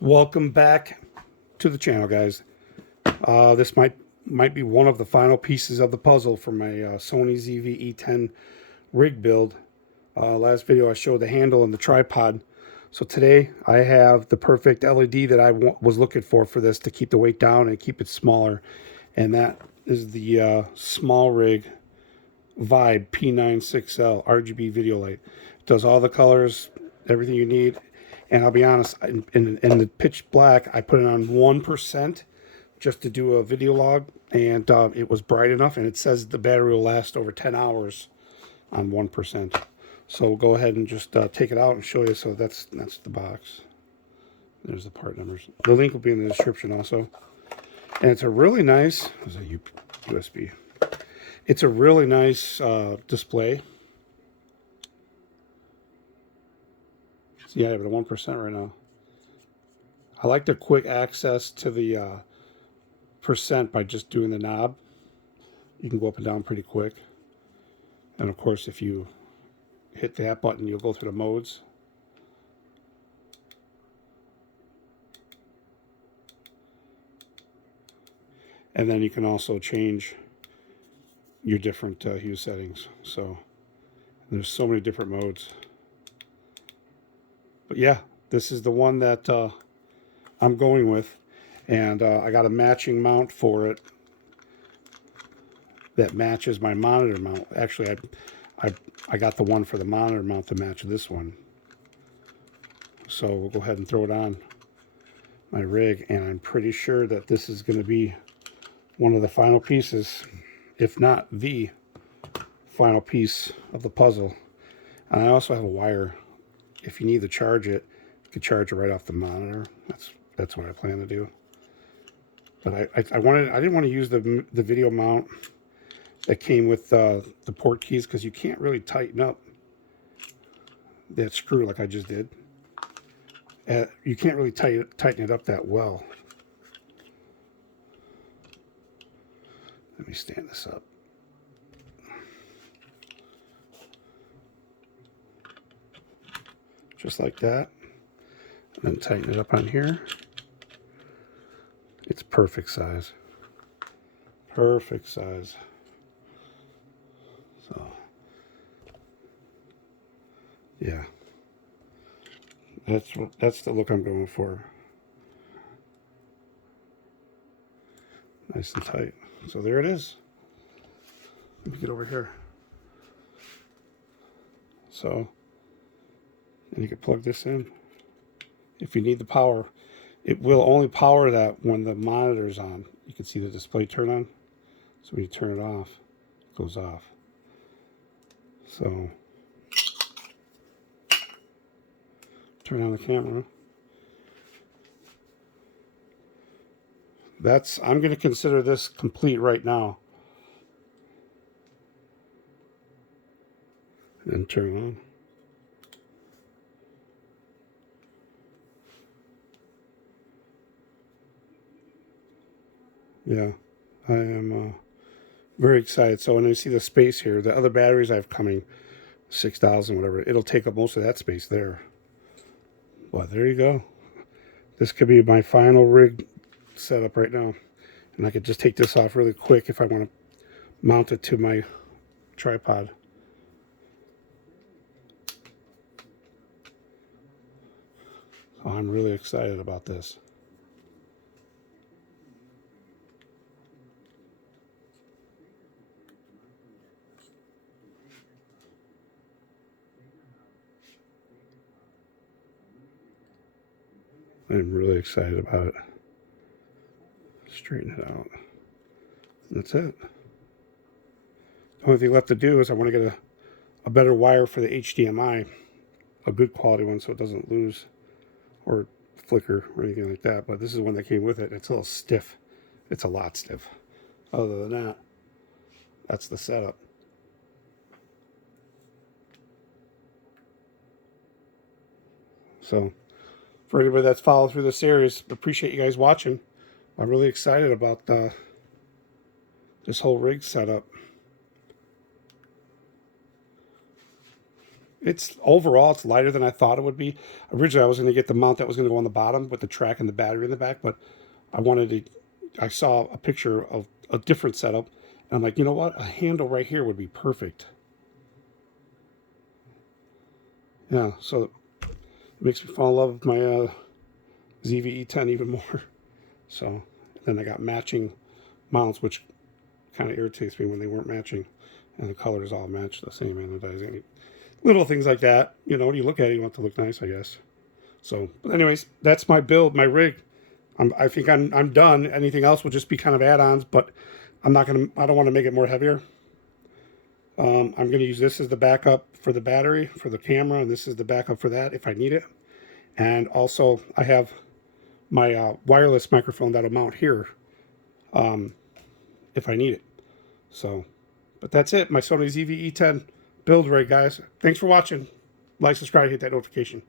Welcome back to the channel, guys. This might be one of the final pieces of the puzzle for my Sony ZV-E10 rig build. Last video I showed the handle and the tripod. So today I have the perfect LED that I was looking for this to keep the weight down and keep it smaller. And that is the Smallrig Vibe P96L RGB video light. It does all the colors, everything you need. And I'll be honest, in the pitch black, I put it on 1% just to do a video log, and it was bright enough, and it says the battery will last over 10 hours on 1%. So we'll go ahead and just take it out and show you. So that's the box. There's the part numbers. The link will be in the description also. And it's a really nice, is that USB? It's a really nice display. Yeah, I have it at 1% right now. I like the quick access to the percent by just doing the knob. You can go up and down pretty quick. And of course, if you hit that button, you'll go through the modes. And then you can also change your different hue settings. So there's so many different modes. But yeah, this is the one that I'm going with, and I got a matching mount for it that matches my monitor mount. Actually, I got the one for the monitor mount to match this one. So we'll go ahead and throw it on my rig, and I'm pretty sure that this is going to be one of the final pieces, if not the final piece of the puzzle. And I also have a wire. If you need to charge it, you can charge it right off the monitor. That's what I plan to do. But I didn't want to use the video mount that came with the Portkeys, because you can't really tighten up that screw like I just did. You can't really tighten it up that well. Let me stand this up. Just like that. And then tighten it up on here. It's perfect size. Perfect size. So, yeah. That's the look I'm going for. Nice and tight. So there it is. Let me get over here. So, and you can plug this in if you need the power. It will only power that when the monitor's on. You can see the display turn on. So when you turn it off, it goes off. So turn on the camera. I'm going to consider this complete right now. And turn it on. Yeah, I am very excited. So when I see the space here, the other batteries I have coming, 6,000, whatever, it'll take up most of that space there. Well, there you go. This could be my final rig setup right now. And I could just take this off really quick if I want to mount it to my tripod. So I'm really excited about this. I'm really excited about it. Straighten it out. That's it. The only thing left to do is I want to get a better wire for the HDMI, a good quality one, so it doesn't lose or flicker or anything like that. But this is one that came with it. It's a little stiff. It's a lot stiff. Other than that, that's the setup. So for anybody that's followed through the series, appreciate you guys watching. I'm really excited about this whole rig setup. It's overall, it's lighter than I thought it would be. Originally, I was going to get the mount that was going to go on the bottom with the track and the battery in the back, but I saw a picture of a different setup, and I'm like, you know what? A handle right here would be perfect. Yeah, so it makes me fall in love with my ZV-E10 even more. So then I got matching mounts, which kind of irritates me when they weren't matching, and the colors all match the same anodizing. Little things like that. You know, when you look at it, you want it to look nice, I guess. So, but anyways, that's my build, my rig. I think I'm done. Anything else will just be kind of add-ons, but I don't want to make it more heavier. I'm going to use this as the backup for the battery, for the camera, and this is the backup for that if I need it. And also, I have my wireless microphone that'll mount here if I need it. So, but that's it. My Sony ZV-E10 build rig, guys. Thanks for watching. Like, subscribe, hit that notification.